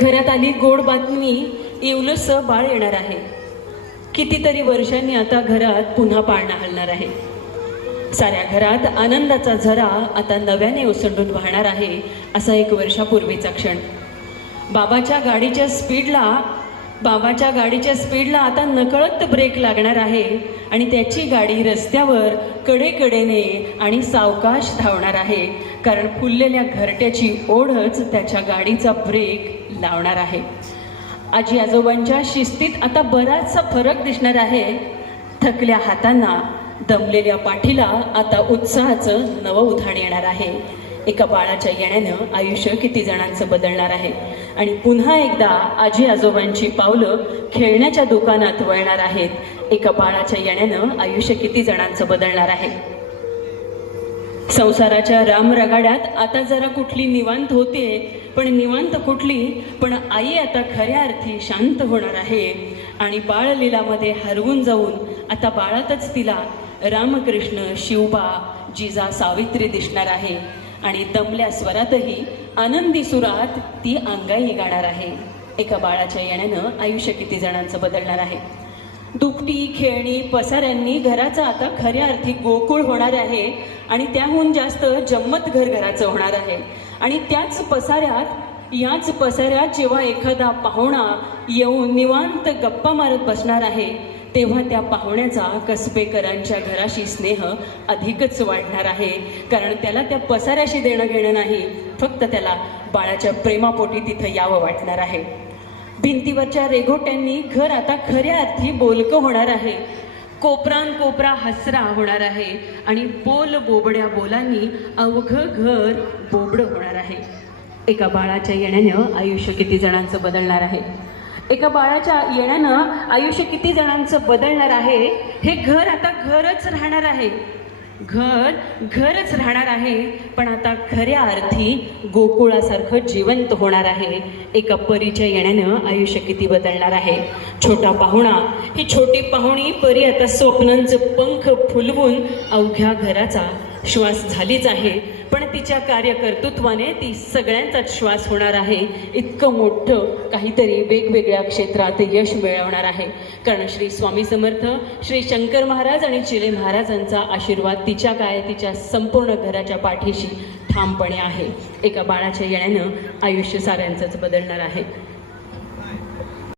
घरात आली गोड बातमी, इवलंसं बाळ येणार आहे. कितीतरी वर्षांनी आता घरात पुन्हा पाळणा हलणार आहे. साऱ्या घरात आनंदाचा झरा आता नव्याने ओसंडून वाहणार आहे. असा 1 वर्षापूर्वीचा क्षण. बाबाच्या गाडीच्या स्पीडला आता नकळत ब्रेक लागणार आहे आणि त्याची गाडी रस्त्यावर कडेकडेने आणि सावकाश धावणार आहे. कारण फुललेल्या घरट्याची ओढच त्याच्या गाडीचा ब्रेक लावणार आहे. आजी आजोबांच्या शिस्तीत आता बराचसा फरक दिसणार आहे. थकल्या हातांना, दमलेल्या पाठीला आता उत्साहाचं नवं उधाण येणार आहे. एका बाळाच्या येण्यानं आयुष्य किती जणांचं बदलणार आहे आणि पुन्हा एकदा आजी आजोबांची पावलं खेळण्याच्या दुकानात वळणार आहेत. एका बाळाच्या येण्यानं आयुष्य किती जणांचं बदलणार आहे. संसाराच्या रामरगाड्यात आता जरा कुठली निवांत होते, पण निवांत कुठली, पण आई आता खऱ्या अर्थी शांत होणार आहे आणि बाळलीलामध्ये हरवून जाऊन आता बाळातच तिला रामकृष्ण, शिवबा, जिजा, सावित्री दिसणार आहे आणि दमल्या स्वरातही आनंदी सुरात ती अंगाई गाणार आहे. एका बाळाच्या येण्यानं आयुष्य किती जणांचं बदलणार आहे. दुपटी, खेळणी, पसाऱ्यांनी घराचं आता खऱ्या अर्थी गोकुळ होणार आहे आणि त्याहून जास्त जम्मत घराचं होणार आहे. आणि याच पसाऱ्यात जेव्हा एखादा पाहुणा येऊन निवांत गप्पा मारत बसणार आहे, तेव्हा त्या पाहुण्याचा कसबेकरांच्या घराशी स्नेह अधिकच वाढणार आहे. कारण त्याला त्या पसाऱ्याशी देणं घेणं नाही, फक्त त्याला बाळाच्या प्रेमापोटी तिथं यावं वाटणार आहे. भिंतीवरच्या रेघोट्यांनी घर आता खऱ्या अर्थी बोलकं होणार आहे. कोपरान कोपरा हसरा होणार आहे आणि बोबड्या बोलांनी अवघं घर बोबडं होणार आहे. एका बाळाच्या येण्यानं आयुष्य किती जणांचं बदलणार आहे. एका बाळाच्या येण्यानं आयुष्य किती जणांचं बदलणार आहे. हे घर आता घरच राहणार आहे. घरच राहणार आहे, पण आता खऱ्या अर्थी गोकुळासारखं जिवंत होणार आहे. एका परीच्या येण्यानं आयुष्य किती बदलणार आहे. ही छोटी पाहुणी परी आता स्वप्नांचं पंख फुलवून अवघ्या घराचा श्वास झालीच आहे, पण तिच्या कार्यकर्तृत्वाने ती सगळ्यांचाच श्वास होणार आहे. इतकं मोठं काहीतरी वेगवेगळ्या क्षेत्रात यश मिळवणार आहे. कारण श्री स्वामी समर्थ, श्री शंकर महाराज आणि चिले महाराजांचा आशीर्वाद तिच्या संपूर्ण घराच्या पाठीशी ठामपणे आहे. एका बाळाच्या येण्यानं आयुष्य साऱ्यांचंच बदलणार आहे.